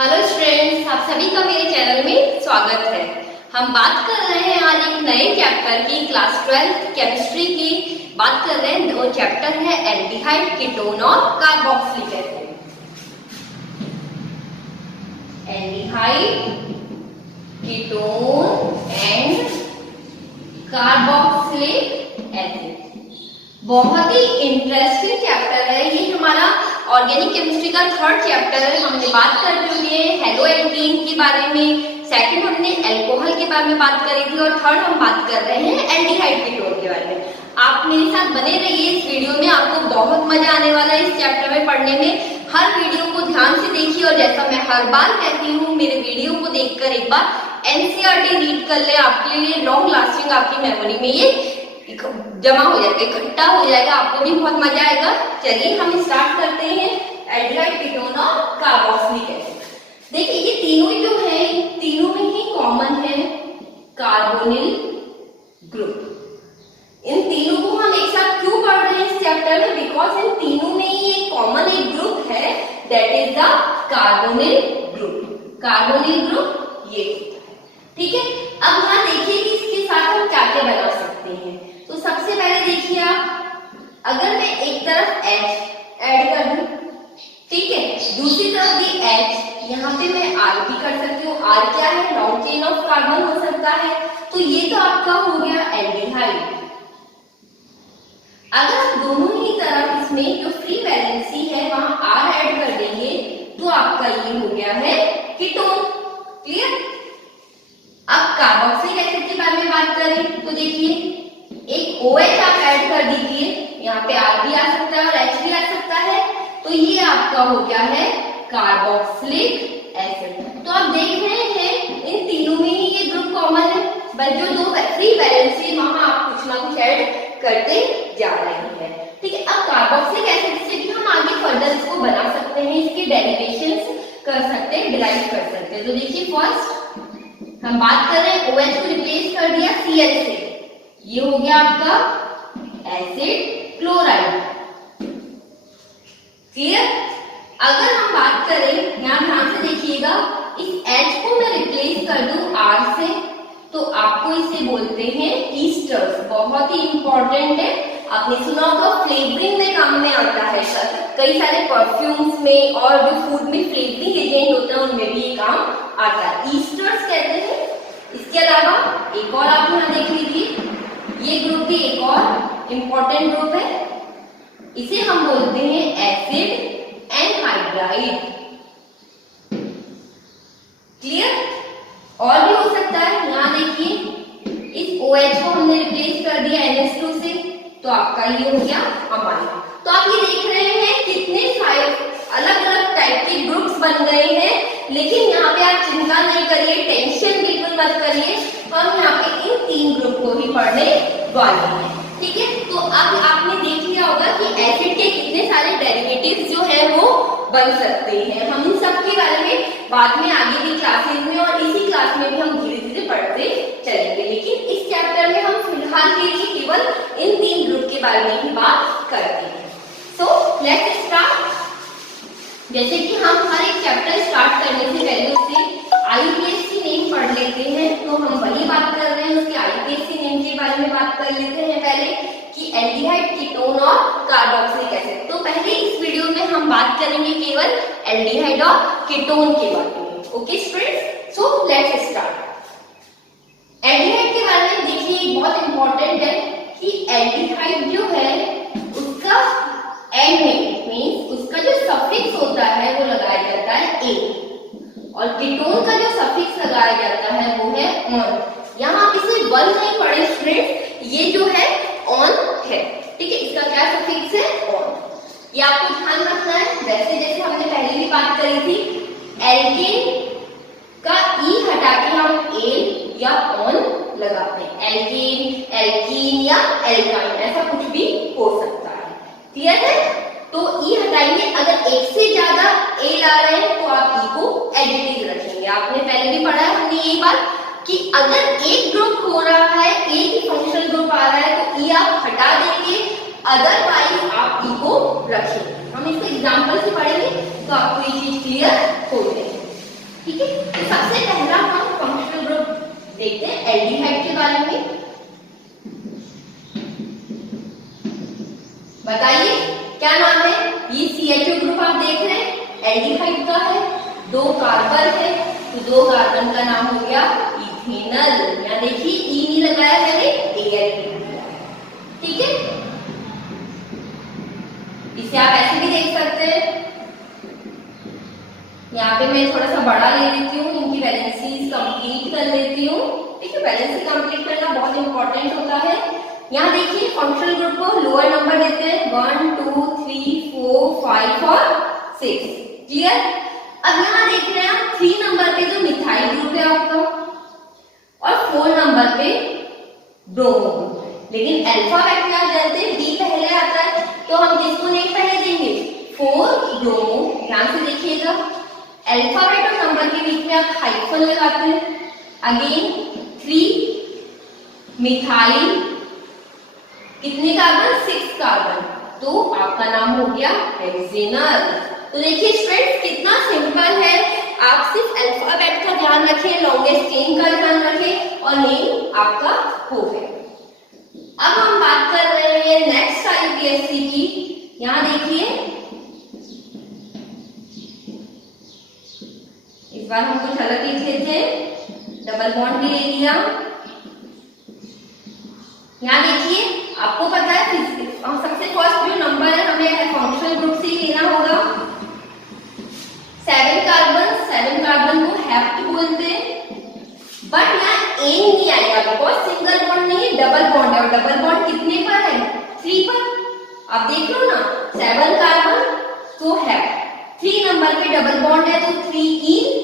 Hello students, आप सभी का मेरे चैनल में स्वागत है। हम बात कर रहे हैं आज एक नए चैप्टर की, क्लास 12 केमिस्ट्री की बात कर रहे हैं। वो चैप्टर है एल्डिहाइड, कीटोन और carboxylic acid. Aldehyde, ketone and carboxylic acid बहुत ही इंटरेस्टिंग चैप्टर है। ये हमारा ऑर्गेनिक केमिस्ट्री का थर्ड चैप्टर है। हमने बात कर चुके हैं हेलो एल्कीन के बारे में, सेकंड हमने अल्कोहल के बारे में बात करी थी और थर्ड हम बात कर रहे हैं एल्डिहाइड कीटोन के बारे में। आप मेरे साथ बने रहिए इस वीडियो में, आपको बहुत मजा आने वाला है इस चैप्टर में पढ़ने में। हर वीडियो को ध्यान से देखिए और जैसा मैं हर बार कहती हूँ, मेरे वीडियो को देखकर एक बार एनसीईआरटी रीड कर ले। आपके लिए लॉन्ग लास्टिंग आपकी मेमोरी में ये जमा हो जाएगा, इकट्ठा हो जाएगा, आपको भी बहुत मजा आएगा। चलिए हम स्टार्ट करते हैं एल्डिहाइड, कीटोन और कार्बोक्सिलिक एसिड। देखिए ये तीनों जो है, तीनों में ही कॉमन है कार्बोनिल ग्रुप। इन तीनों को हम एक साथ क्यों पढ़ रहे हैं इस चैप्टर में? बिकॉज इन तीनों में ही एक कॉमन एक ग्रुप है, that is the carbonyl group. Carbonyl group ये ठीक है। अब यहाँ देखिए कि इसके साथ हम क्या क्या बना सकते हैं। तो सबसे पहले देखिए आप, अगर मैं एक तरफ H ऐड कर दूं, ठीक है, दूसरी तरफ भी H, यहाँ पे मैं R भी कर सकती हूँ। R क्या है? लॉन्ग चेन ऑफ कार्बन हो सकता है। तो ये तो आपका हो गया एल्डिहाइड। अगर आप दोनों ही तरफ इसमें जो फ्री वैलेंसी है वहां R ऐड कर देंगे तो आपका ये हो गया है कीटोन। क्लियर? अब कार्बोक्सिलिक एसिड के बारे में बात करें तो देखिए एक OH आप ऐड कर दीजिए, यहाँ पे R भी आ सकता है और H भी आ सकता है, तो ये आपका हो गया है कार्बोक्सिलिक एसिड। तो आप देख रहे हैं इन तीनों में ही ये ग्रुप कॉमन है, बस जो दो फ्री वैलेंसी वहां आप कुछ ना कुछ ऐड करते जा रहे हैं। ठीक है, अब कार्बोक्सिलिक एसिड से भी हम आगे फर्दर इसको बना सकते हैं, इसके डेरिवेशंस कर सकते हैं, डिराइव कर सकते हैं। तो देखिए फर्स्ट हम बात कर रहे हैं OH को रिप्लेस कर दिया Cl से, ये हो गया आपका एसिड क्लोराइड। क्लियर? अगर हम बात करें, यहाँ ध्यान से देखिएगा, इस H को मैं रिप्लेस कर दूं R से तो आपको इसे बोलते हैं ईस्टर्स। बहुत ही इंपॉर्टेंट है, आपने सुना होगा फ्लेवरिंग में काम में आता है सर। कई सारे परफ्यूम्स में और जो फूड में फ्लेवरिंग एजेंट होता है उनमें भी ये काम आता है, ईस्टर्स कहते हैं। इसके अलावा एक और आप यहाँ देख लीजिए, ये ग्रुप भी एक और इम्पोर्टेंट ग्रुप है, इसे हम बोलते हैं एसिड एनहाइड्राइड। क्लियर? और भी हो सकता है, यहाँ देखिए इस OH को हमने रिप्लेस कर दिया NH2 से तो आपका ये हो गया अमाइन। तो आप ये देख रहे हैं कितने अलग अलग टाइप के ग्रुप्स बन गए हैं, लेकिन यहाँ पे आप चिंता नहीं करिए, टेंशन बिल्कुल मत करिए, हम यहाँ पे इन तीन ग्रुप को ही पढ़ने वाले हैं। ठीक है, तो अब आपने देख लिया होगा कि एसिड के कितने सारे डेरिवेटिव्स जो है वो बन सकते हैं। हम इन सब के बारे में बाद में आगे की क्लासेस में और इसी क्लास में भी हम धीरे धीरे पढ़ते चलेंगे, लेकिन इस चैप्टर में हम फिलहाल के लिए केवल इन तीन ग्रुप के बारे में ही बात करते हैं। So let's start. जैसे कि हम हर एक चैप्टर स्टार्ट करने से पहले उससे IUPAC नेम पढ़ लेते हैं, तो हम वही बात कर रहे हैं, उसके IUPAC नेम के बारे में बात कर लेते हैं पहले कि एल्डिहाइड, कीटोन और कार्बोक्सिलिक एसिड। तो पहले इस वीडियो में हम बात करेंगे केवल एल्डिहाइड और कीटोन के बारे में। Okay students, so let's start. Aldehyde के बारे में देखिए बहुत इंपॉर्टेंट है कि एल्डिहाइड जो है उसका एंड में मींस उसका जो सफिक्स होता है वो लगाया जाता है ए, और कीटोन का जो सफिक्स लगाया जाता है वो है ऑन। यहाँ आप इसे वन नहीं पढ़े स्टूडेंट, ये जो है ऑन है। ठीक है, इसका क्या सफिक्स है? ऑन। ये आपको ध्यान रखना है। वैसे जैसे हमने पहले भी बात करी थी, एल्केन का ई हटा के हम एल या ऑन लगाते हैं, एल्केन, एल्कीन या एल्काइन, ऐसा कुछ भी हो सकता है। क्लियर है? तो ई हटाएंगे, अगर एक से ज्यादा एल आ रहे हैं तो आप ई को एडिटिव रखेंगे। आपने पहले भी पढ़ा है हमने ये बात कि अगर एक ग्रुप हो रहा है, एक ही फंक्शनल ग्रुप आ रहा है तो ई आप हटा देंगे, अदरवाइज आप ई को रखेंगे। हम इसके एग्जांपल से पढ़ेंगे तो आपको ये चीज क्लियर हो जाएगी। ठीक है, तो सबसे पहला हम फंक्शनल ग्रुप देखते हैं एल्डिहाइड के बारे में। बताइए क्या नाम है? ये CH2 ग्रुप आप देख रहे हैं, एल्डिहाइड का है, 2 कार्बन है, तो 2 कार्बन का नाम हो गया इथेनल। यहाँ देखिए ई नहीं लगाया मैंने, AL लगाया, ठीक है। इसे आप ऐसे भी देख सकते हैं। यहाँ पे मैं थोड़ा सा बड़ा ले लेती हूँ, इनकी वैलेंसीज कंप्लीट कर लेती हूँ, ठीक है। वैलेंसी कंप्लीट करना बहुत इंपॉर्टेंट होता है। यहाँ देखिए फंक्शनल ग्रुप को लोअर नंबर देते हैं 1 2 3 4 5 और 6, क्लियर। अब यहाँ देख रहे हैं आप 3 नंबर पे जो मिथाइल ग्रुप है आपका और 4 नंबर पे ब्रोमो, लेकिन अल्फाबेट में आप जानते हैं डी पहले आता है, तो हम किसको नहीं पहले देंगे? 4 ब्रोमो। ध्यान से देखिएगा, अल्फाबेट और नंबर के बीच में आप हाइफन लगाते हैं। अगेन 3 मिथाइल, कितने कार्बन? 6 कार्बन, तो आपका नाम हो गया हेक्सेनल। तो देखिए स्टूडेंट्स कितना सिंपल है, आप सिर्फ अल्फाबेट का ध्यान रखें, लॉन्गेस्ट चेन का ध्यान रखें और नेम आपका हो गया। अब हम बात कर रहे हैं नेक्स्ट IUPAC की। यहाँ देखिए इस बार हम कुछ अलग लिख लेते हैं, डबल बॉन्ड भी ले लिया। यहाँ देखिए आपको पता है सबसे फर्स्ट जो नंबर है हमें फंक्शनल ग्रुप से लेना होगा। 7 कार्बन को हेप्ट बोलते हैं, बट यहाँ एन नहीं आएगा बिकॉज सिंगल बॉन्ड नहीं है, डबल बॉन्ड है, और डबल बॉन्ड कितने पर है? 3 पर। आप देख लो ना, 7 कार्बन तो हेप्ट, 3 नंबर पे डबल बॉन्ड है तो 3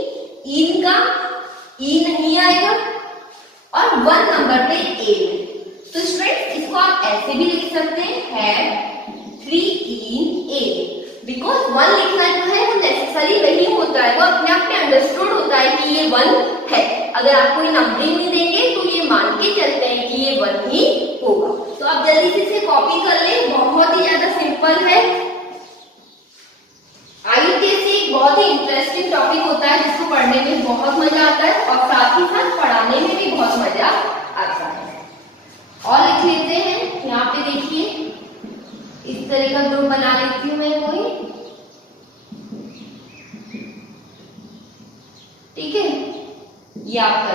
इन का ई नहीं आएगा, और 1 नंबर पे ए। तो स्टूडेंट्स इसको आप ऐसे भी लिख सकते हैं 3 A, बिकॉज 1 लिखना जो है वो नेसेसरी नहीं होता है, वो अपने आप में अंडरस्टूड होता है कि ये 1 है। अगर आप कोई नंबरिंग नहीं देंगे तो ये मान के चलते हैं कि ये 1 ही होगा। तो आप जल्दी से इसे कॉपी कर लें, बहुत ही ज्यादा सिंपल है। IUPAC एक बहुत ही इंटरेस्टिंग टॉपिक होता है जिसको पढ़ने में बहुत मजा आता है और साथ ही साथ पढ़ाने में भी बहुत मजा आता है। और लिख लेते हैं, यहाँ पे देखिए इस तरह का ग्रुप बना लेती हूँ मैं कोई, ठीक है। ये आपका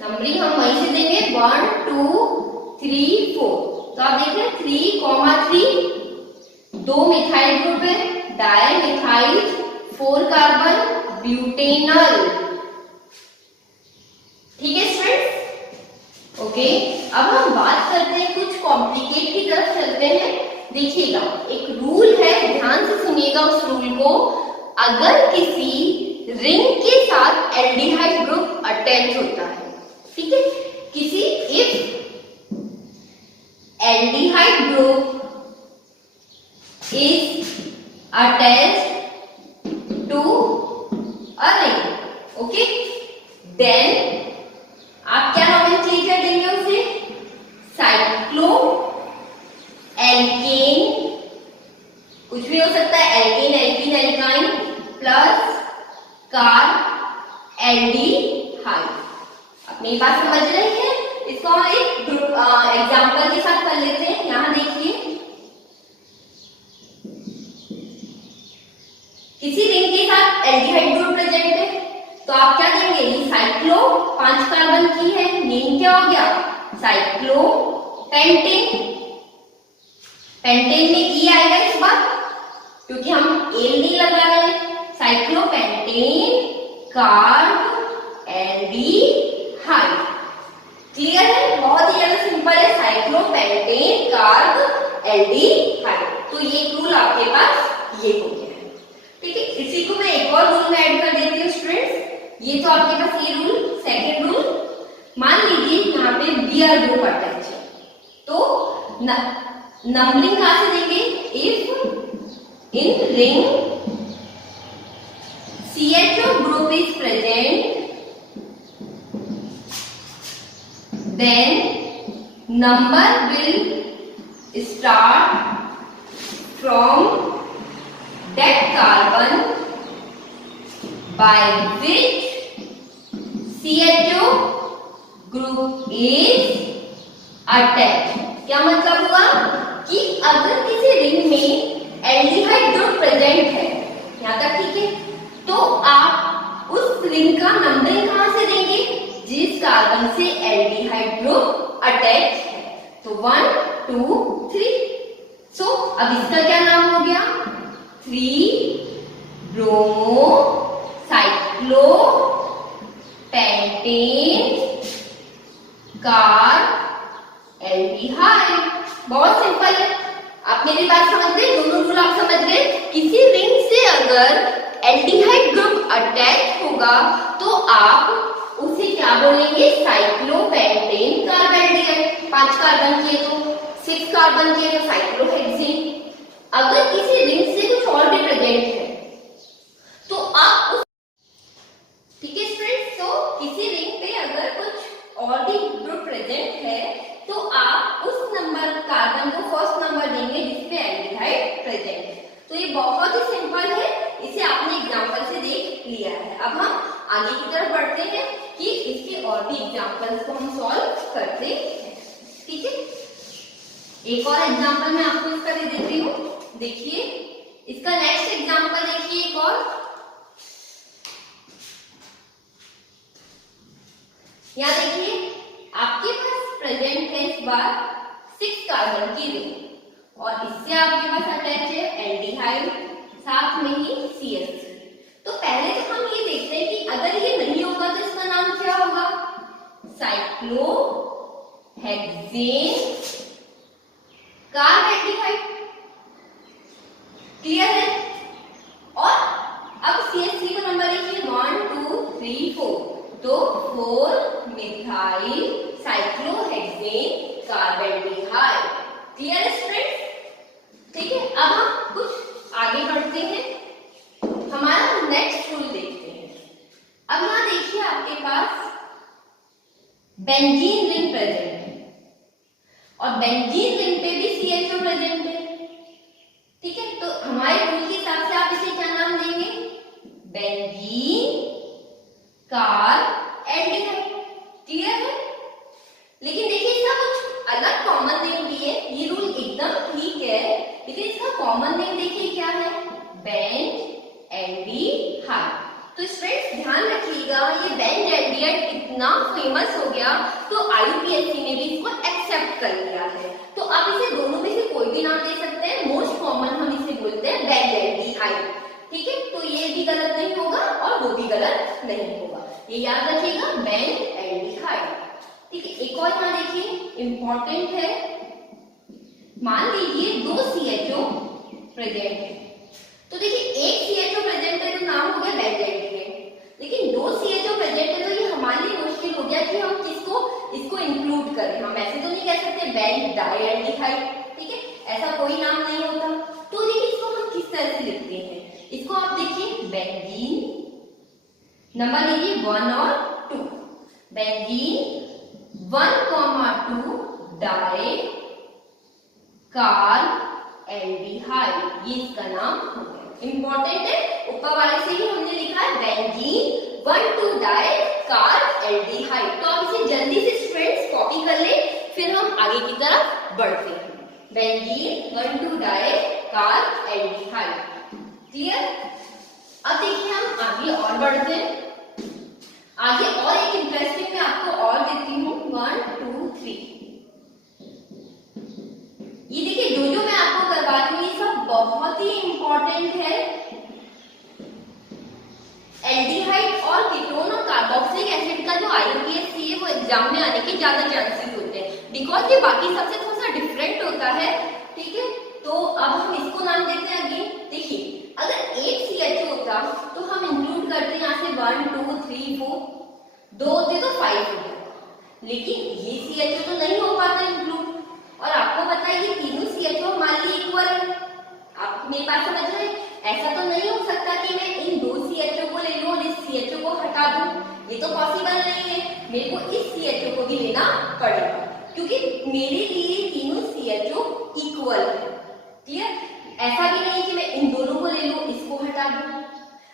नंबरिंग हम वहीं से देंगे 1 2 3 4। तो आप देख रहे हैं 3, 2 मिथाइल ग्रुप है, डाई मिथाइल, 4 कार्बन, ब्यूटेनल, ठीक है स्टूडेंट्स। ओके, अब हम बात करते हैं कुछ कॉम्प्लिकेट की तरफ चलते हैं। देखिएगा एक रूल है, ध्यान से सुनिएगा उस रूल को। अगर किसी रिंग के साथ एल्डिहाइड ग्रुप अटैच होता है, ठीक है, किसी if aldehyde group is attached to a ring, okay, then आप क्या नोमेनक्लेचर देंगे उसे? साइक्लो एल्केन, कुछ भी हो सकता है, alkane, alkene, alkyne plus carbaldehyde. अपनी बात समझ रहे हैं? इसको हम एक एग्जांपल के साथ कर लेते हैं। यहां देखिए किसी रिंग के साथ एल्डिहाइड ग्रुप प्रेजेंट है, तो आप क्या देंगे? ये साइक्लो 5 कार्बन की है, नेम क्या हो गया? Cyclo pentane. पेंटेन में ई आएगा इस बार क्योंकि हम एल नहीं लगा रहे हैं। Cyclo pentane carb aldehyde, clear है? बहुत ही ज्यादा सिंपल है, साइक्लो पेंटेन कार्ब एल्डिहाइड। तो ये रूल आपके पास ये हो गया है, ठीक है। इसी को मैं एक और रूल में ऐड कर देती हूँ स्टूडेंट्स। ये तो आपके पास ये रूल, सेकेंड रूल। मान लीजिए यहाँ पे बियर ग्रुप अटैच है, तो नंबरिंग कहां से देंगे? If in ring CH2 group is present, then number will start from that carbon by which CHO group is attach. क्या मतलब हुआ कि अगर किसी रिंग में एल्डिहाइड ग्रुप प्रेजेंट है, यहाँ तक ठीक है, तो आप उस रिंग का नंबरिंग कहां से देंगे? जिस कार्बन से एल्डिहाइड ग्रुप अटैच है। तो 1 2 3। सो अब इसका क्या नाम हो गया? 3 bromo cyclo pentane car aldehyde. बहुत सिंपल है, आप मेरी बात समझ गए? दोनों रूल आप समझ गए? किसी रिंग से अगर एल्डिहाइड ग्रुप अटैच होगा तो आप उसे क्या बोलेंगे? Cyclopentane carbaldehyde. 5 कार्बन के तो 6 कार्बन के तो साइक्लोहेक्सेन। अगर किसी रिंग से कुछ और भी प्रेजेंट है तो आप उस, ठीक है स्टूडेंट्स, तो किसी रिंग पे अगर कुछ और भी ग्रुप प्रेजेंट है तो आप उस नंबर कार्बन को फर्स्ट नंबर देंगे जिसपे एल्डिहाइड प्रेजेंट है। तो ये बहुत ही सिंपल है, इसे आपने एग्जांपल से देख लिया है। अब हम आगे की तरफ बढ़ते हैं कि इसके और भी एग्जांपल्स को हम सॉल्व करते हैं। ठीक है, एक और एग्जांपल मैं आपको इसका दे देती हूँ। देखिए इसका नेक्स्ट एग्जांपल देखिए एक और। यहाँ देखिए आपके पास प्रेजेंट है इस बार 6 कार्बन की रिंग और इससे आपके पास अटैच है एल्डिहाइड, साथ में ही CH3। तो पहले तो हम ये देखते हैं कि अगर ये नहीं होगा तो इसका नाम क्या होगा? Cyclohexane carbaldehyde. क्लियर है? और अब CH3 का नंबर लिखिए 1 2 3 4, तो 4 मिथाइल साइक्लोहेक्सेन कार्बेल्डिहाइड। क्लियर है स्टूडेंट्स? ठीक है, अब हम कुछ आगे बढ़ते हैं, हमारा नेक्स्ट रूल देखते हैं। अब यहाँ देखिए आपके पास बेंजीन रिंग प्रेजेंट है और बेंजीन रिंग पे भी CHO प्रेजेंट है। ठीक है, तो हमारे रूल के हिसाब से आप इसे क्या नाम देंगे? Benzene car aldehyde. क्लियर है? लेकिन देखिए इसका कुछ अलग कॉमन नेम भी है। ये रूल एकदम ठीक है, लेकिन इसका कॉमन नेम देखिए क्या है? Benz aldehyde. तो स्टूडेंट्स ध्यान रखिएगा, ये बेंज एल्डिहाइड इतना फेमस हो गया तो IUPAC ने भी इसको एक्सेप्ट कर लिया है। तो आप इसे दोनों में से कोई भी नाम दे सकते हैं, मोस्ट कॉमन हम इसे बोलते हैं बेंज एल्डिहाइड। ठीक है, तो ये भी गलत नहीं होगा और वो भी गलत नहीं होगा, ये याद रखिएगा, बेंज एल्डिहाइड। ठीक है, एक और यहाँ देखिए इंपॉर्टेंट है। मान लीजिए 2 CHO प्रेजेंट है, तो देखिए एक CHO प्रेजेंट है तो नाम हो गया बेंज एल्डिहाइड, लेकिन 2 CHO प्रेजेंट है तो ये हमारे लिए मुश्किल हो गया कि हम इसको इंक्लूड करें। हम ऐसे तो नहीं कह सकते बेंज डाइएल्डिहाइड। ठीक है, ऐसा कोई नाम नहीं होता। तो देखिए इसको हम किस तरह से लिखते हैं? इसको आप देखिए बेंजीन, नंबर लीजिए 1 और 2, बेंजीन 1,2 डाई कार एल्डिहाइड, ये इसका नाम हो गया। इंपॉर्टेंट है, ऊपर वाले से ही हमने लिखा है बेंजीन 1,2 डाई कार एल्डिहाइड। तो आप इसे जल्दी से स्टूडेंट्स कॉपी कर ले, फिर हम आगे की तरफ बढ़ते हैं। Benzene 1,2 dicarbaldehyde. Clear? अब देखिए हम आगे और बढ़ते हैं। आगे और एक इंटरेस्टिंग मैं आपको और देती हूँ 1 2 3। ये देखिए जो मैं आपको करवा रही हूँ ये सब बहुत ही इंपॉर्टेंट है। एल्डिहाइड और कीटोन और कार्बोक्सिलिक एसिड का जो IUPAC है वो एग्जाम में आने के ज्यादा चांसेस होते हैं, बिकॉज ये बाकी सबसे थोड़ा सा डिफरेंट होता है। ठीक है, तो अब हम इसको नाम देते हैं अगेन। देखिए अगर एक CHO होता तो हम इंक्लूड करते हैं यहाँ से 1 2 3 4, 2 होते तो 5 हो जाता, लेकिन ये CHO तो नहीं हो पाता इंक्लूड। और आपको पता है ये तीनों CHO हमारे लिए इक्वल है। आप मेरी बात समझ रहे हैं? ऐसा तो नहीं हो सकता कि मैं इन 2 CHO को ले लूं और इस CHO को हटा दूं, ये तो पॉसिबल नहीं है। मेरे को इस CHO को भी लेना पड़ेगा क्योंकि मेरे लिए तीनों CHO इक्वल है। क्लियर? ऐसा भी नहीं कि मैं इन दोनों को ले लूं, इसको हटा दूं।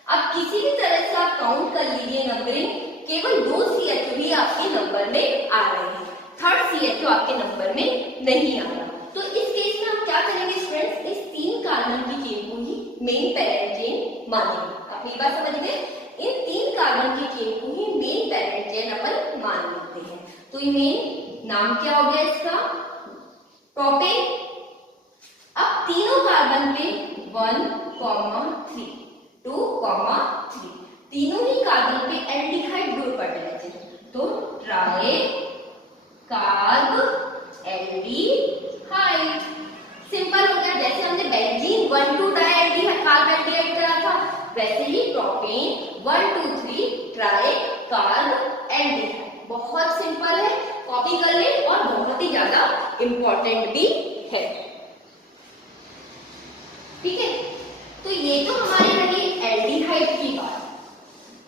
अब किसी भी तरह से आप काउंट कर लीजिए नंबरिंग केवल 2 CHO ही आपके नंबर में आ रहे हैं, थर्ड CHO आपके नंबर में नहीं आ रहा। तो इस केस में हम क्या करेंगे स्टूडेंट्स, इस 3 कार्बन की चेन को ही मेन पैरेंट चेन मानेंगे। आप ये बात समझ गए, इन 3 कार्बन की चेन को ही मेन पैरेंट चेन अपन मान लेते हैं। तो ये मेन नाम क्या हो गया इसका, प्रोपेन। अब तीनों कार्बन पे 1, 3, 2, 3 तीनों ही कार्बन पे एल्डिहाइड ग्रुप अटैच है, तो ट्राई कार्ब एल्डिहाइड। सिंपल हो गया, जैसे हमने बेंजीन 1, 2 डाइएल्डिहाइड कार्ब एल्डिहाइड करा था, वैसे ही प्रोपेन 1, 2, 3 ट्राई कार्ब एल्डिहाइड। बहुत सिंपल है, कॉपी कर ले और बहुत ही ज्यादा इंपॉर्टेंट भी है। ठीक है, तो ये तो हमारी रही एल्डिहाइड की बात।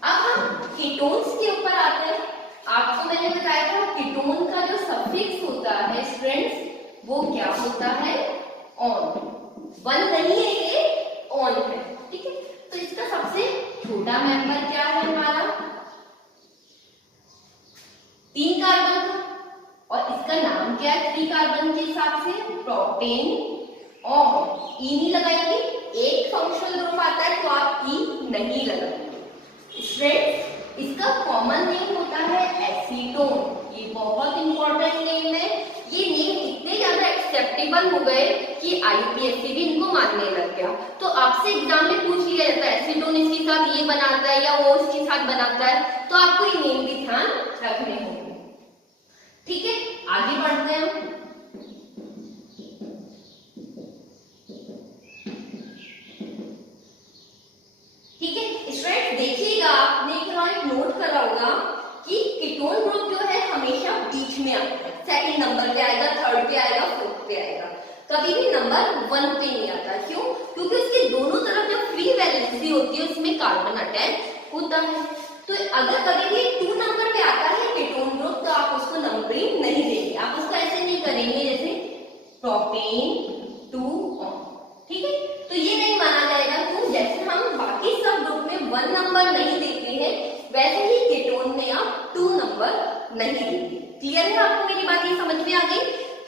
अब हम कीटोन्स के ऊपर आते हैं। आपको मैंने बताया था कीटोन का जो सफिक्स होता है स्टूडेंट्स वो क्या होता है, ऑन। 1 नहीं है, ये ऑन है। ठीक है, तो इसका सबसे छोटा मेंबर क्या है हमारा, 3 कार्बन का, और इसका नाम क्या है 3 कार्बन के हिसाब से, प्रोपेन ऑन। ई नहीं लगाएंगे, एक फंक्शनल ग्रुप आता है तो आप ई नहीं लगाएंगे। स्टूडेंट्स इसका कॉमन नेम होता है एसीटोन। ये बहुत इंपॉर्टेंट नेम है, ये नेम इतने ज्यादा एक्सेप्टेबल हो गए कि IUPAC भी इनको मानने लग गया। तो आपसे एग्जाम में पूछ लिया जाता है एसीटोन इसके साथ ये बनाता है या वो इसके साथ बनाता है, तो आपको ये नेम भी ध्यान रखने होंगे। ठीक है, आगे बढ़ते हैं। ठीक है स्टूडेंट, देखिएगा आपने एक नोट करा होगा कि कीटोन ग्रुप जो है हमेशा बीच में आता है, सेकंड नंबर पे आएगा, थर्ड पे आएगा, फोर्थ पे आएगा, कभी भी नंबर 1 पे नहीं आता। क्यों? क्योंकि उसके दोनों तरफ जो फ्री वैलेंसी होती है उसमें कार्बन अटैच होता है। तो अगर कभी भी 2 नंबर पे आता है कीटोन ग्रुप तो आप उसको नंबरिंग नहीं देंगे, आप उसको ऐसे नहीं करेंगे जैसे प्रोपेन 2 ऑन। ठीक है, तो ये नहीं माना जाएगा। तो जैसे हम बाकी सब ग्रुप में 1 नंबर नहीं देते हैं वैसे ही कीटोन में आप 2 नंबर नहीं देंगे। क्लियर है आपको मेरी बात, ये समझ में आ गई?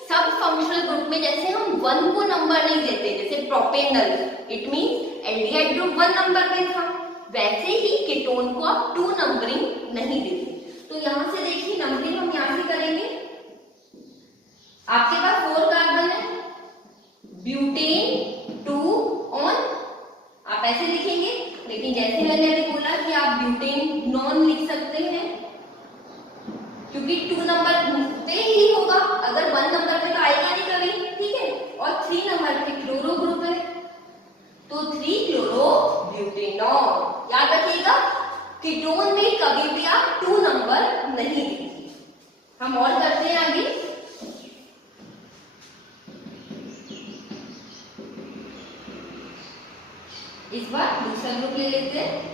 सब फंक्शनल ग्रुप में जैसे हम 1 को नंबर नहीं देते, जैसे propanal it means aldehyde group 1 number पे था, वैसे ही कीटोन को आप 2 नंबरिंग नहीं देते। तो यहां से देखिए नंबरिंग हम यहां से करेंगे। आपके पास 4 कार्बन है, ब्यूटेन 2 ऑन, आप ऐसे लिखेंगे। लेकिन जैसे मैंने अभी बोला कि आप ब्यूटेन नॉन लिख सकते हैं क्योंकि 2 नंबर पे ही होगा, अगर 1 नंबर पे तो आएगा नहीं कभी। ठीक है, और 3 नंबर पे क्लोरो ग्रुप है तो 3 क्लोरो ब्यूटेनॉल। याद रखिएगा कीटोन में कभी भी आप 2 नंबर नहीं दीजिए। हम और करते हैं आगे। इस बार दूसरा ग्रुप ले लेते हैं।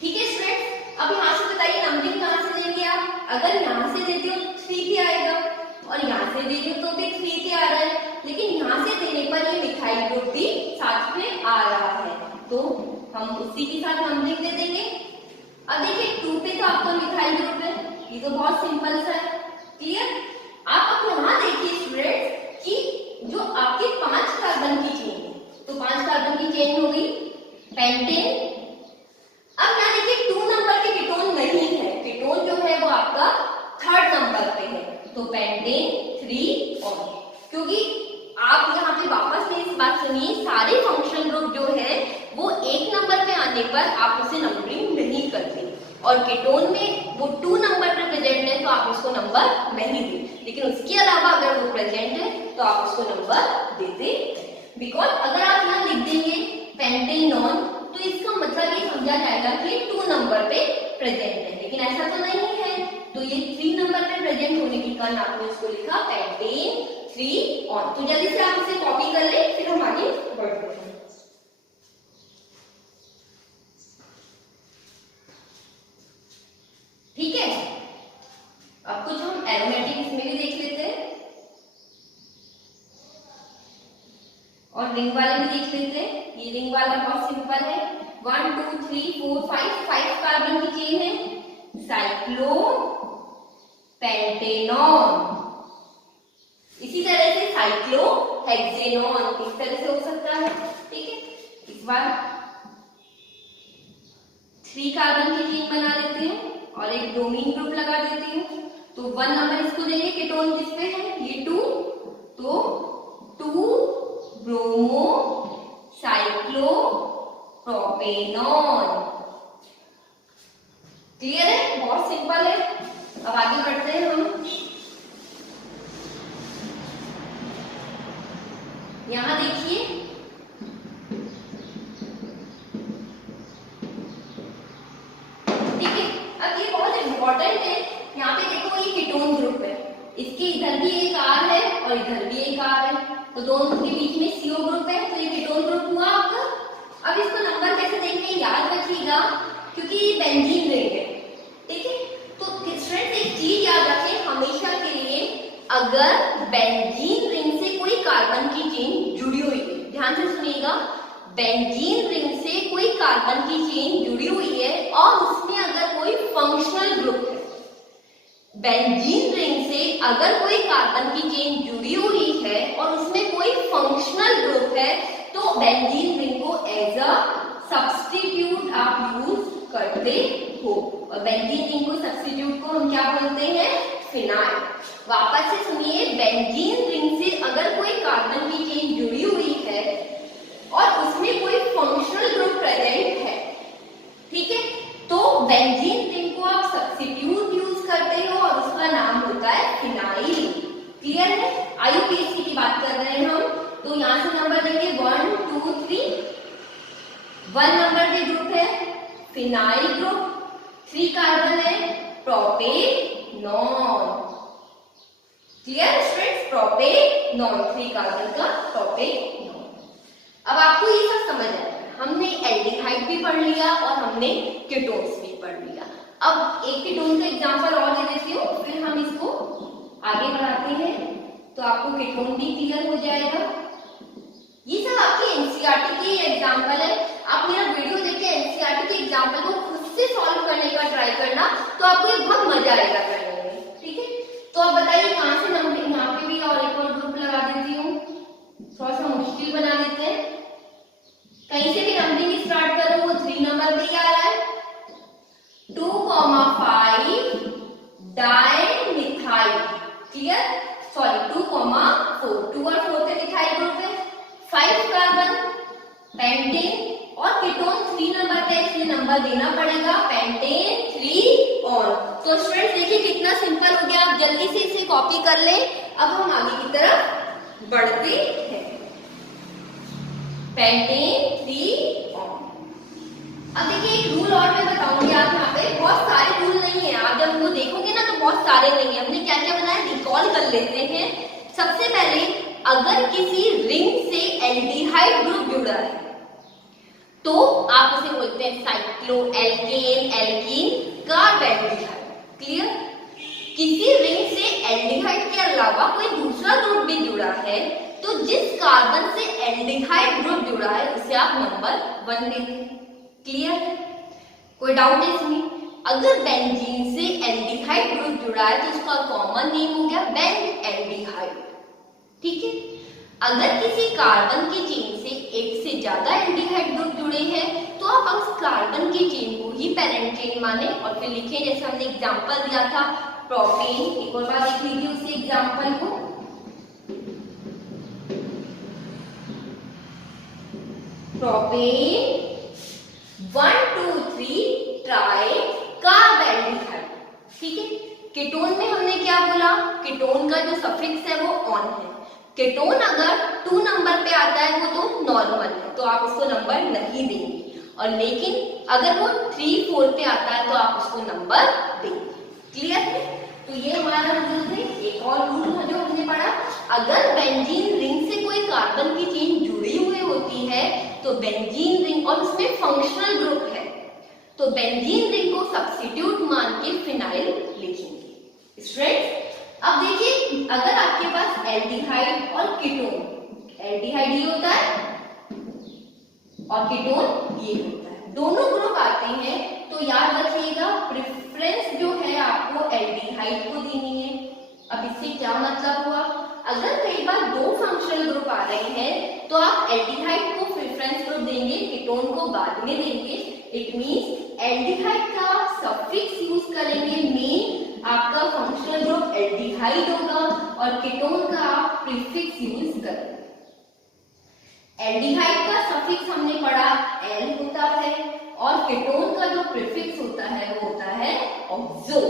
ठीक है स्टूडेंट्स, अब यहां से बताइए नंबरिंग कहां से देंगे आप? अगर यहां से देते हो तो 3 पे आएगा और यहां से देते हो तो भी 3 पे आ रहा है, लेकिन यहां से देने पर ये मिथाइल ग्रुप भी साथ में आ रहा है तो हम उसी के साथ नंबरिंग दे देंगे। अब देखिए 2 पे तो आपका मिथाइल ग्रुप है, ये तो बहुत सिंपल सा है। क्लियर? आप अब यहां देखिए स्टूडेंट्स कि जो आपके 5 कार्बन की चेन है, तो 5 कार्बन की चेन हो गई पेंटेन। अब यहाँ देखिए 2 नंबर के कीटोन नहीं है, कीटोन जो है वो आपका 3rd नंबर पे है, तो पेंटेन 3 ऑन। क्योंकि आप यहाँ पे वापस से इस बात सुनिए, सारे फंक्शन ग्रुप जो है वो 1 नंबर पे आने पर आप उसे नंबरिंग नहीं करते, और कीटोन में वो 2 नंबर पे प्रेजेंट है तो आप उसको नंबर नहीं देते, लेकिन उसके अलावा अगर वो प्रेजेंट है तो आप उसको नंबर देते। बिकॉज अगर आप यहाँ लिख देंगे पेंटेन नॉन तो इसका मतलब ये समझा जाएगा कि 2 नंबर पे प्रेजेंट है, लेकिन ऐसा तो नहीं है। तो ये 3 नंबर पे प्रेजेंट होने के कारण आपने उसको लिखा पेंटेन 3 ऑन। तो जल्दी से आप इसे कॉपी कर ले, फिर हम आगे बढ़ते हैं। ठीक है, अब कुछ हम एरोमेटिक इसमें भी देख लेते हैं और रिंग वाले भी देख लेते हैं। ये रिंग वाला बहुत सिंपल है, 1 2 3 4 5 कार्बन की चेन है, साइक्लोपेंटेनॉन। इसी तरह से साइक्लोहेक्सेनॉन इस तरह से हो सकता है, ठीक है। इस बार 3 कार्बन की चेन बना लेती हूँ और एक ब्रोमीन ग्रुप लगा देती हूँ। तो 1 नंबर इसको देंगे, कीटोन किस पे है, ये 2, तो 2 ब्रोमो साइक्लोप्रोपेनॉन। क्लियर है, बहुत सिंपल है। अब आगे बढ़ते हैं हम। यहां देखिए ठीक है, अब ये बहुत इंपॉर्टेंट है। यहाँ पे देखो ये कीटोन ग्रुप है, इसके इधर भी एक R है और इधर भी एक R है, तो दोनों के बीच में CO ग्रुप है, तो ये कीटोन ग्रुप हुआ आपका। अब इसको नंबर कैसे देंगे याद रखिएगा, क्योंकि ये बेंजीन रिंग है, ठीक है। तो स्टूडेंट्स एक चीज याद रखें हमेशा के लिए, अगर बेंजीन रिंग से कोई कार्बन की चेन जुड़ी हुई है, ध्यान से सुनिएगा, बेंजीन रिंग से कोई कार्बन की चेन जुड़ी हुई है और उसमें अगर कोई फंक्शनल ग्रुप है, बेंजीन रिंग से अगर कोई कार्बन की चेन जुड़ी हुई है और उसमें कोई फंक्शनल ग्रुप है, तो बेंजीन रिंग को एज अ सब्स्टिट्यूट आप यूज करते हो। और बेंजीन रिंग को सब्स्टिट्यूट को हम क्या बोलते हैं, फिनाइल। वापस से सुनिए, बेंजीन रिंग से अगर कोई कार्बन की चेन जुड़ी हुई है और उसमें कोई फंक्शनल ग्रुप प्रेजेंट है, ठीक है, तो बेंजीन रिंग को आप सब्स्टिट्यूट यूज करते हो और उसका नाम होता है फिनाइल। क्लियर है, IUPAC की बात कर रहे हैं हम। तो यहां से नंबर देंगे 1 2 3, 1 नंबर के ग्रुप है फिनाइल ग्रुप, 3 कार्बन है propanone. Clear students, propanone 3 carbon का प्रोपेनॉन। अब आपको ये सब समझ आया, हमने एल्डिहाइड भी पढ़ लिया और हमने कीटोन्स भी पढ़ लिया। अब एक कीटोन का एग्जांपल और दे देती हूँ, फिर हम इसको आगे बढ़ाते हैं, तो आपको कीटोन भी क्लियर हो जाएगा। ये सब आपके एनसीईआरटी के एग्जांपल है, आप मेरा वीडियो देख के एनसीईआरटी के एग्जांपल को खुद से सॉल्व करने का ट्राई करना, तो आपको एक बहुत मजा आएगा करने में, ठीक है। तो अब बताइए कहां से नंबर, यहाँ पे भी और एक और ग्रुप लगा देती हूँ, थोड़ा सा मुश्किल बना देते हैं। कहीं से भी नंबरिंग स्टार्ट करो, वो 3 नंबर पे ही आ रहा है, 2,5 डाइमिथाइल। क्लियर, सॉरी 2,4, 2 और 4 का मिथाइल ग्रुप है, 5 कार्बन पेंटेन और कीटोन 3 नंबर पे, इसलिए नंबर देना पड़ेगा पेंटेन 3 ऑन। तो स्टूडेंट्स देखिए कितना सिंपल हो गया, आप जल्दी से इसे कॉपी कर ले। अब हम आगे की तरफ बढ़ते हैं, पेंटेन 3 ऑन। अब देखिए एक रूल और मैं बताऊंगी, आप यहाँ पे बहुत सारे रूल नहीं है, आप जब उनको देखोगे ना तो बहुत सारे नहीं है। हमने क्या क्या बनाया रिकॉल कर लेते हैं। सबसे पहले, अगर किसी रिंग से एल्डिहाइड ग्रुप जुड़ा है तो आप उसे बोलते हैं cyclo alkane alkene carbaldehyde. Clear, किसी रिंग से एल्डिहाइड के अलावा कोई दूसरा ग्रुप भी जुड़ा है तो जिस कार्बन से एल्डिहाइड ग्रुप जुड़ा है उसे आप नंबर 1 देंगे। क्लियर, कोई डाउट है इसमें? अगर बेंजीन से एल्डिहाइड ग्रुप जुड़ा है तो उसका कॉमन नेम हो गया बेन एल्डिहाइड, ठीक है। अगर किसी कार्बन की चेन से एक से ज्यादा एल्डिहाइड ग्रुप जुड़े हैं तो आप उस कार्बन की चेन को ही पेरेंट चेन माने और फिर लिखें, जैसे हमने एग्जांपल दिया था प्रोपेन। एक और बार देख लीजिए उसी एग्जांपल को, प्रोपेन 1 2 3 ट्राई कार्बेल्डिहाइड, ठीक है। कीटोन में हमने क्या बोला, कीटोन का जो सफिक्स है वो ऑन है। कीटोन अगर 2 नंबर पे आता है वो तो नॉर्मल है, तो आप उसको नंबर नहीं देंगे, और लेकिन अगर वो 3 4 पे आता है तो आप उसको नंबर देंगे। क्लियर है, तो ये हमारा रूल है। एक और रूल है जो हमने पढ़ा, अगर बेंजीन रिंग से कोई कार्बन की चेन जुड़ी हुई होती है तो बेंजीन रिंग और उसमें फंक्शनल ग्रुप है तो बेंजीन रिंग को सब्स्टिट्यूट मान के फिनाइल लिखेंगे। स्टूडेंट्स अब देखिए, अगर आपके पास एल्डिहाइड और कीटोन, एल्डिहाइड ये होता है और कीटोन ये होता है, दोनों ग्रुप आते हैं तो याद रखिएगा प्रेफरेंस जो है आपको एल्डिहाइड को देनी है। अब इससे क्या मतलब हुआ, अगर कई बार दो फंक्शनल ग्रुप आ रहे हैं तो आप एल्डिहाइड को प्रेफरेंस ग्रुप देंगे, कीटोन को बाद में देंगे। इट मींस एल्डिहाइड का सफिक्स यूज करेंगे, मेन आपका फंक्शनल ग्रुप एल्डिहाइड होगा और कीटोन का आप प्रीफिक्स यूज करेंगे। एल्डिहाइड का सफिक्स हमने पढ़ा एल होता है और कीटोन का जो प्रीफिक्स होता है वो होता है ऑक्सो।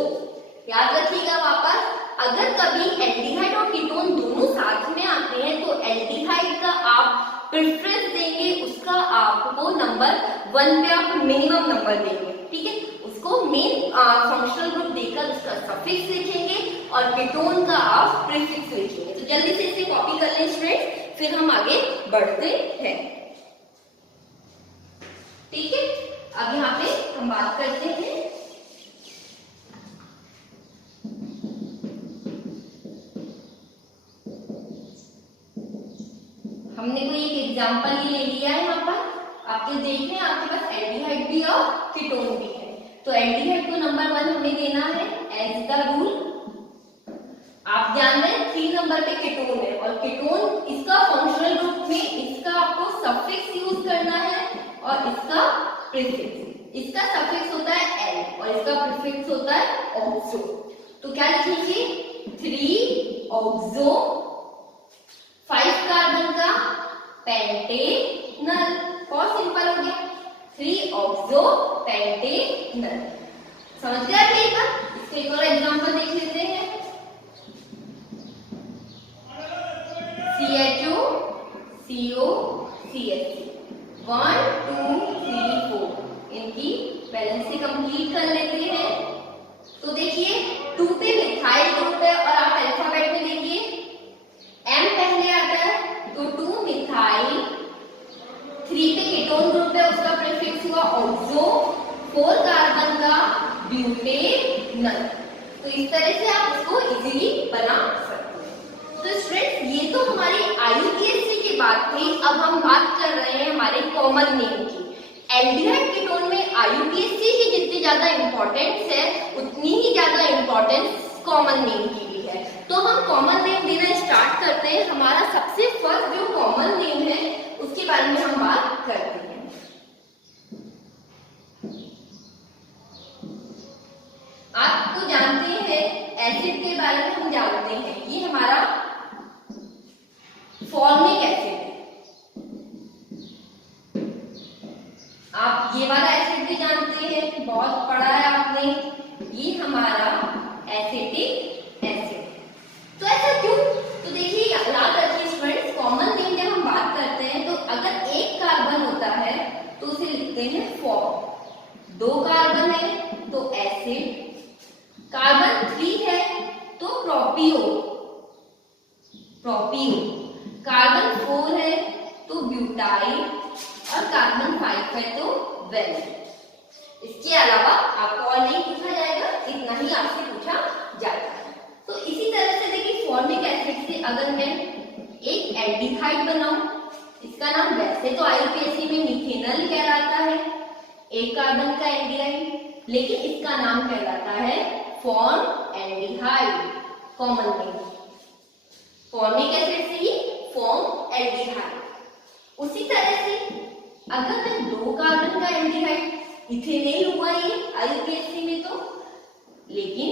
याद रखिएगा वापस, अगर कभी एल्डिहाइड और कीटोन दोनों साथ में आते हैं तो एल्डिहाइड का आप प्रेफरेंस देंगे, उसका आपको नंबर 1 पे आप मिनिमम नंबर देंगे, ठीक है। उसको मेन फंक्शनल ग्रुप देकर उसका सफिक्स लिखेंगे और कीटोन का आप प्रीफिक्स लिखेंगे। तो जल्दी से इसे कॉपी कर लें स्टूडेंट्स, फिर हम आगे बढ़ते हैं, ठीक है। अब यहाँ पे हम बात करते हैं हमने कोई एक एग्जांपल ही ले लिया है। यहाँ पर आपके देखें आपके पास एल्डिहाइड भी और कीटोन भी है, तो एल्डिहाइड को नंबर 1 हमें देना है एज द रूल। आप ध्यान दें 3 नंबर पे कीटोन है और कीटोन इसका फंक्शनल ग्रुप में इसका आपको सफिक्स यूज करना है और इसका प्रीफिक्स। इसका सफिक्स होता है एल और इसका प्रीफिक्स होता है ऑक्सो। तो क्या लिखेंगे 3 ऑक्सो 5 कार्बन का पेंटेनल। बहुत सिंपल हो गया, 3 ऑक्सो पेंटेनल। समझ गए आप एक बार? इसके एक और एग्जांपल देख लेते हैं। CHO CO CH 1 2 3 4 इनकी बैलेंस से कंप्लीट कर लेते हैं। तो देखिए 2 पे मिथाइल ग्रुप है और आप अल्फाबेट में देखिए M पहले आता है तो 2 मिथाइल, 3 पे कीटोन ग्रुप है उसका प्रीफिक्स हुआ ऑक्सो, 4 कार्बन का ब्यूटेनल। तो इस तरह से आप इसको इजीली बना सकते हैं। तो स्टूडेंट्स ये तो हमारी IUPAC की बात थी। अब हम बात कर रहे हैं हमारे कॉमन नेम की। एल्डिहाइड कीटोन में IUPAC की जितनी ज्यादा इंपॉर्टेंस है उतनी ही ज्यादा इंपॉर्टेंस कॉमन नेम की भी है। तो हम कॉमन नेम देना स्टार्ट करते हैं। हमारा सबसे फर्स्ट जो कॉमन नेम है उसके बारे में हम बात करते हैं। आपको जानते हैं एसिड के बारे में हम जानते हैं, ये हमारा फॉर्मिक एसिड है। आप ये वाला एसिड भी जानते हैं, बहुत पढ़ा है आपने, ये हमारा एसिटिक एसिड। तो ऐसा क्यों? तो देखिए याद रखिए स्टूडेंट्स, कॉमन नेम जब हम बात करते हैं तो अगर एक कार्बन होता है तो उसे लिखते हैं फॉर्म, 2 कार्बन है तो एसिड, कार्बन 3 है तो प्रोपियो, कार्बन 4 है तो ब्यूटाइल और कार्बन 5 है तो वेलिन। इसके अलावा आपको और नहीं पूछा जाएगा, इतना ही आपसे पूछा जाता है। तो इसी तरह से देखिए फॉर्मिक एसिड से अगर मैं एक एल्डिहाइड बनाऊं, इसका नाम वैसे तो IUPAC में मिथेनल कहलाता है, 1 कार्बन का एल्डिहाइड, लेकिन इसका नाम कहलाता है form aldehyde. Common name formic acid से ही फॉर्म एल्डिहाइड। उसी तरह से अगर मैं 2 कार्बन का एल्डिहाइड, इथेनॉल हुआ ये IUPAC में तो, लेकिन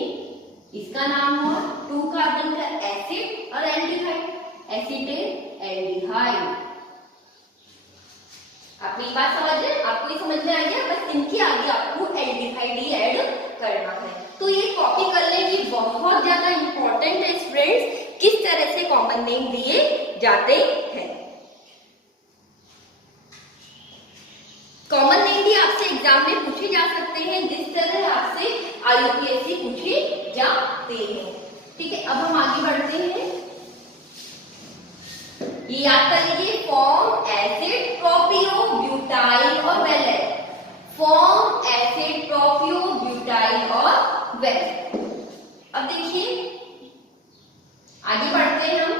इसका नाम हुआ 2 कार्बन का एसिड और एल्डिहाइड, एसिटेट एल्डिहाइड। आप ये बात समझ रहे हैं? आपको ये समझ में आ गया? बस इनके आगे आपको एल्डिहाइड ही ऐड करना है। तो ये कॉपी कर लें, ये बहुत ज्यादा इंपॉर्टेंट है स्टूडेंट्स, किस तरह से कॉमन नेम दिए जाते हैं। कॉमन नेम भी आपसे एग्जाम में पूछे जा सकते हैं, जिस तरह आपसे IUPAC पूछे जाते हैं, ठीक है। अब हम आगे बढ़ते हैं। ये याद कर लीजिए, फॉर्म एसिड प्रोपियो ब्यूटाइल और वेलेन, फॉर्म एसिड प्रोपियो ब्यूटाइल और वेलेन। अब देखिए आगे बढ़ते हैं हम।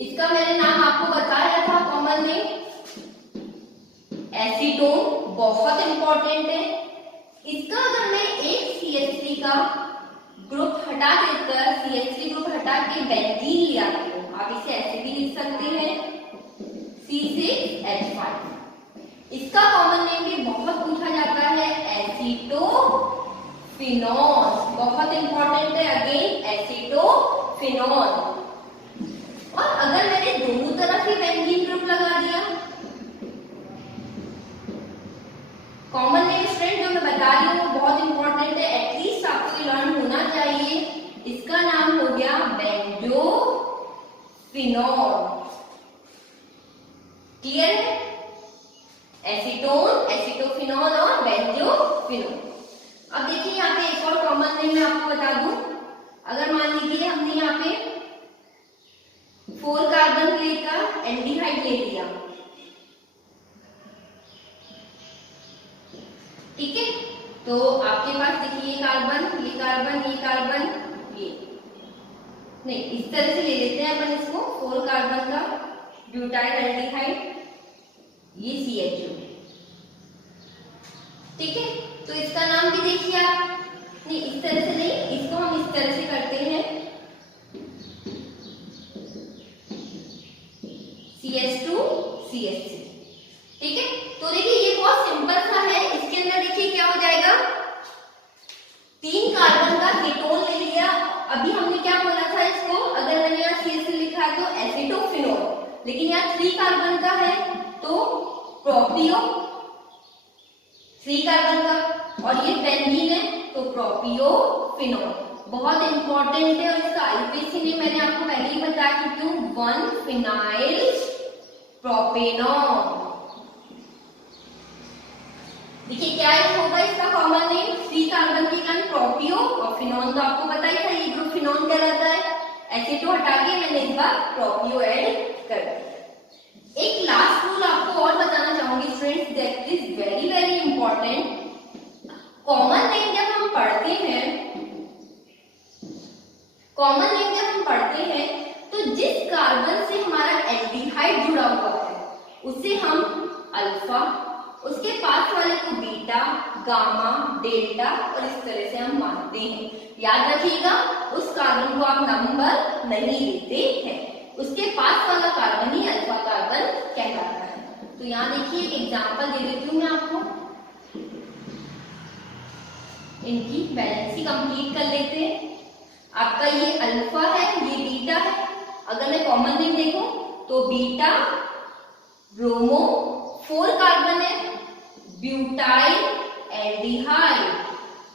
इसका मैंने नाम आपको बताया था कॉमन नेम एसीटोन बहुत इंपॉर्टेंट है। इसका अगर मैं एक CH3 का ग्रुप हटा देकर CH3 ग्रुप हटा के बेंजीन ले आती हूँ, आप इसे ऐसे भी लिख सकते हैं C6H5। इसका कॉमन नेम भी बहुत पूछा जाता है एसीटोफिनॉल, बहुत इंपॉर्टेंट है अगेन एसीटोफिनॉल। और अगर मैंने दोनों तरफ ही बेंजीन ग्रुप लगा दिया, कॉमन नेम स्टूडेंट जो मैं बता रही हूँ वो बहुत इंपॉर्टेंट है, एटलीस्ट आपको लर्न होना चाहिए। इसका नाम हो गया बेंजोफिनॉल। क्लियर है? एसीटोन, एसीटोफिनॉल और बेंजोफिनॉल। अब देखिए यहाँ पे एक और कॉमन नेम मैं आपको बता दूं। अगर मान लीजिए हमने यहाँ पे 4 कार्बन लेकर एल्डिहाइड ले लिया, ठीक है, तो आपके पास देखिए ये कार्बन, ये कार्बन, ये कार्बन, ये नहीं, इस तरह से ले लेते हैं अपन इसको 4 कार्बन का ब्यूटाइल एल्डिहाइड, ये CH2, ठीक है। तो इसका नाम भी देखिए आप, नहीं इस तरह से नहीं, इसको हम इस तरह से करते हैं CH2 CH3, ठीक है। तो देखिए ये बहुत सिंपल सा है। इसके अंदर देखिए क्या हो जाएगा, 3 कार्बन का कीटोन ले लिया। अभी हमने क्या बोला था इसको, अगर मैंने यहाँ CH3 लिखा है तो एसिटोफिनॉल, लेकिन यहाँ 3 कार्बन का है तो प्रोपियो, 3 कार्बन का, और ये बेंजीन है तो प्रोपियोफिनॉल। बहुत इंपॉर्टेंट है और इसका आईपीसी नेम मैंने आपको पहले ही बता चुकी हूँ, 1-फिनाइल प्रोपेनॉल। देखिए क्या होगा इसका कॉमन नेम, 3 कार्बन के कारण प्रोपियो, और फिनॉल तो आपको पता ही था ये ग्रुप फिनॉल कहलाता है। एसिटो हटा के मैंने इस बार प्रोपियो ऐड कर दिया। एक लास्ट रूल आपको और बताना चाहूंगी students, that is very very important. Common name जब हम पढ़ते हैं, कॉमन नेम जब हम पढ़ते हैं तो जिस कार्बन से हमारा एल्डिहाइड जुड़ा हुआ है उसे हम अल्फा, उसके पास वाले को बीटा, गामा, डेल्टा और इस तरह से हम मानते हैं। याद रखिएगा उस कार्बन को आप नंबर नहीं देते हैं, उसके पास वाला कार्बन ही अल्फा कार्बन कहलाता है। तो यहाँ देखिए एक एग्जांपल दे देती हूँ मैं आपको, इनकी बैलेंस ही कंप्लीट कर लेते हैं। आपका ये अल्फा है, ये बीटा है। अगर मैं कॉमन नेम देखूं तो बीटा ब्रोमो, 4 कार्बन है, ब्यूटाइल एल्डिहाइड।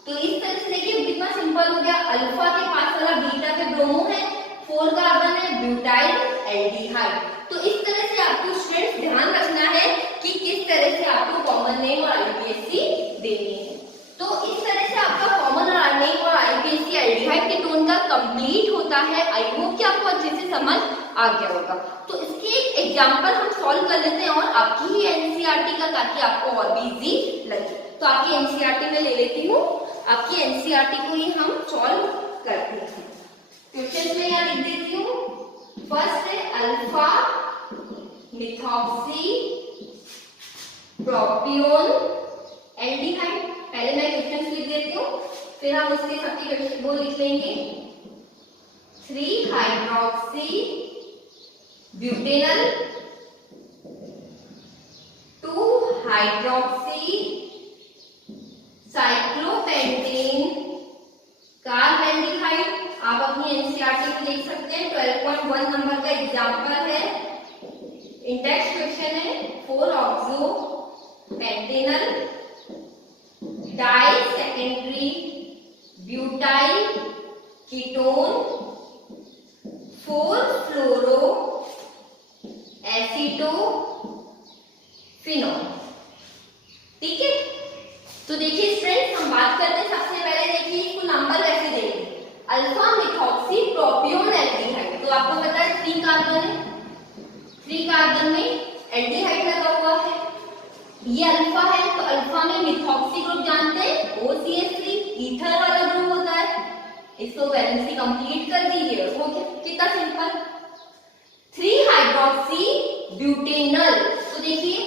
तो इस तरह से देखिए कितना सिंपल हो गया, अल्फा के पास वाला बीटा पे ब्रोमो है, 4 कार्बन है, ब्यूटाइल एल्डिहाइड। तो इस तरह से आपको स्टूडेंट्स ध्यान रखना है कि किस तरह से आपको कॉमन नेम और आईपीएससी देनी है। तो इस तरह से आपका कॉमन नेम और आईपीएससी एल्डिहाइड कीटोन का कंप्लीट होता है। आई होप कि आपको अच्छे से समझ आ गया होगा। तो इसके एक एग्जांपल हम सॉल्व कर लेते हैं और आपकी ही एनसीईआरटी का, ताकि आपको और भी इजी लगे। तो आपकी एनसीईआरटी में ले लेती हूँ, आपकी एनसीईआरटी को ही हम सॉल्व करते हैं। क्वेश्चन में यहाँ लिख देती हूँ, फर्स्ट है अल्फा मिथॉक्सी प्रोपियोन एल्डिहाइड। पहले मैं क्वेश्चन लिख देती हूँ, फिर हम उसके सब्स्टिट्यूशन वो लिख लेंगे, 3 हाइड्रोक्सी ब्यूटेनल, 2 हाइड्रोक्सी साइक्लोपेंटेन कार्बेंडिहाइड। आप अपनी एनसीईआरटी में देख सकते हैं, 12.1 नंबर का एग्जांपल है, इंडेक्स क्वेश्चन है, 4 oxo pentanal di secondary butyl ketone 4 fluoro acetophenol. ठीक है, तो देखिए फ्रेंड्स हम बात करते हैं, सबसे पहले देखिए इसको नंबर कैसे देंगे। अल्फा मिथॉक्सी प्रोपियोन एल्डिहाइड, तो आपको पता है 3 कार्बन है, 3 कार्बन में एल्डिहाइड लगा हुआ है, ये अल्फा है, तो अल्फा में मिथॉक्सी ग्रुप जानते हैं, OCH3 ईथर वाला ग्रुप होता है। इसको वैलेंसी कंप्लीट कर दीजिए, वो कितना सिंपल। 3 हाइड्रोक्सी ब्यूटेनल, तो देखिए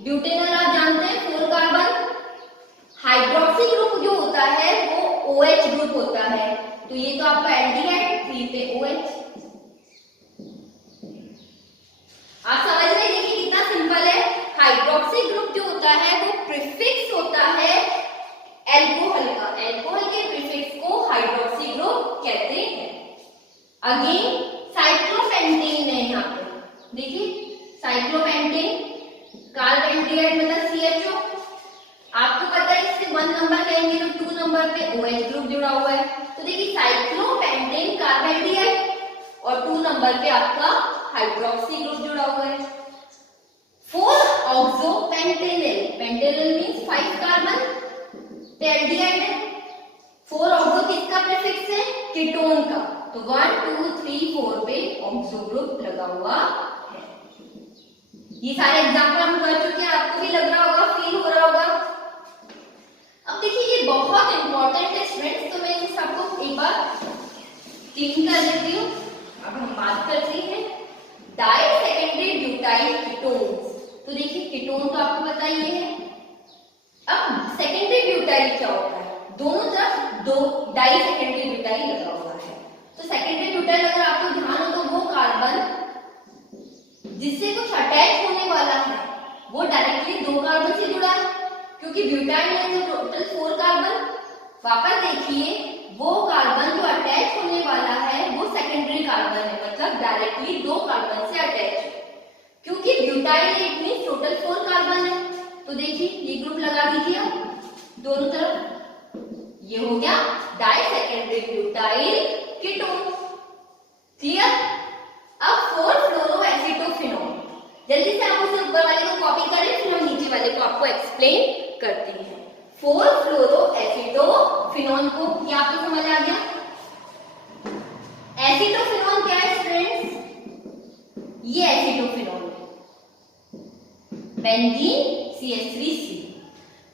ब्यूटेनल आप जानते हैं 4 कार्बन हाइड्रोक्सी ग्रुप जो होता है वो OH ग्रुप होता है। तो ये तो आपका एल्डिहाइड, 3 पे OH। आप समझ रहे हैं, देखिए कितना सिंपल है। हाइड्रोक्सी ग्रुप जो होता है वो प्रीफिक्स होता है एल्कोहल का, एल्कोहल के प्रीफिक्स को हाइड्रोक्सी ग्रुप कहते हैं। अगेन साइक्लोपेंटेन है यहाँ पे, देखिए साइक्लोपेंटेन कार्बन एल्डिहाइड मतलब CHO। आपको पता है इससे 1 नंबर कहेंगे तो 2 नंबर पे OH ग्रुप जुड़ा हुआ है। तो देखिए साइक्लोपेंटेन कार्बन एल्डिहाइड और 2 नंबर पे आपका हाइड्रोक्सी ग्रुप जुड़ा हुआ है। 4 ऑक्सोपेंटेनिल, पेंटेनिल मींस 5 कार्बन पे एल्डिहाइड है। 4 ऑक्सो किसका प्रीफिक्स है? कीटोन का। तो 1 2 3 4 पे ऑक्सो ग्रुप लगा हुआ है। ये सारे एग्जांपल हम कर चुके हैं, आपको भी लग रहा होगा, फील हो रहा होगा। अब देखिए ये बहुत इंपॉर्टेंट है स्टूडेंट्स, तो मैं इस सबको एक बार क्लीन कर देती हूँ। अब हम बात करते हैं डाई सेकेंडरी ब्यूटाइल कीटोन्स। तो देखिए कीटोन तो आपको पता ही है। अब सेकेंडरी ब्यूटाइल क्या होता है? दोनों तरफ दो डाई सेकेंडरी ब्यूटाइल लगा हुआ है। तो सेकेंडरी ब्यूटाइल अगर आपको ध्यान हो तो वो कार्बन जिससे कुछ अटैच होने वाला है वो डायरेक्टली 2 कार्बन से जुड़ा है, क्योंकि ब्यूटाइल में तो टोटल 4 कार्बन। वापस देखिए वो कार्बन जो अटैच होने वाला है वो सेकेंडरी कार्बन है, मतलब डायरेक्टली 2 कार्बन से अटैच है, क्योंकि butyl it means total 4 carbon है। तो देखिए ये ग्रुप लगा दीजिए दोनों तरफ, ये हो गया di secondary butyl ketone. Clear? अब 4 फ्लोरोएसीटोफिनोल, जल्दी से आप उसे ऊपर वाले को कॉपी करें, फिर हम नीचे वाले को आपको एक्सप्लेन करते हैं। 4 फ्लोरोएसीटोफिनोल को ये आपको समझ आ गया। एसीटोफिनोल क्या है स्टूडेंट्स? ये एसीटोफिनोल है, बेंजीन CH3C।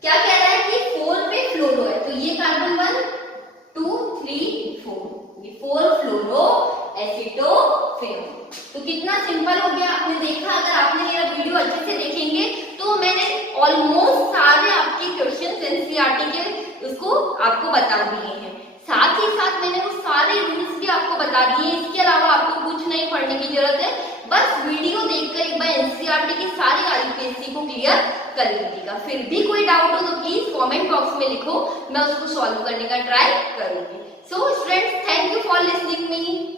क्या कह रहा है कि 4 पे फ्लोरो है, तो ये कार्बन 1 2 3 4, ये 4 फ्लोरो एसीटोफिनोल। तो कितना सिंपल हो गया, आपने देखा। अगर आपने मेरा वीडियो अच्छे से देखेंगे तो मैंने ऑलमोस्ट सारे आपके क्वेश्चन एनसीईआरटी के उसको आपको बता दिए हैं। साथ ही साथ मैंने वो सारे रूल्स भी आपको बता दिए। इसके अलावा आपको कुछ नहीं पढ़ने की जरूरत है, बस वीडियो देखकर एक बार एनसीईआरटी की सारी यूपीएससी को क्लियर कर लीजिएगा। फिर भी कोई डाउट हो तो प्लीज कमेंट बॉक्स में लिखो, मैं उसको सॉल्व करने का ट्राई करूंगी। So students, thank you for listening me.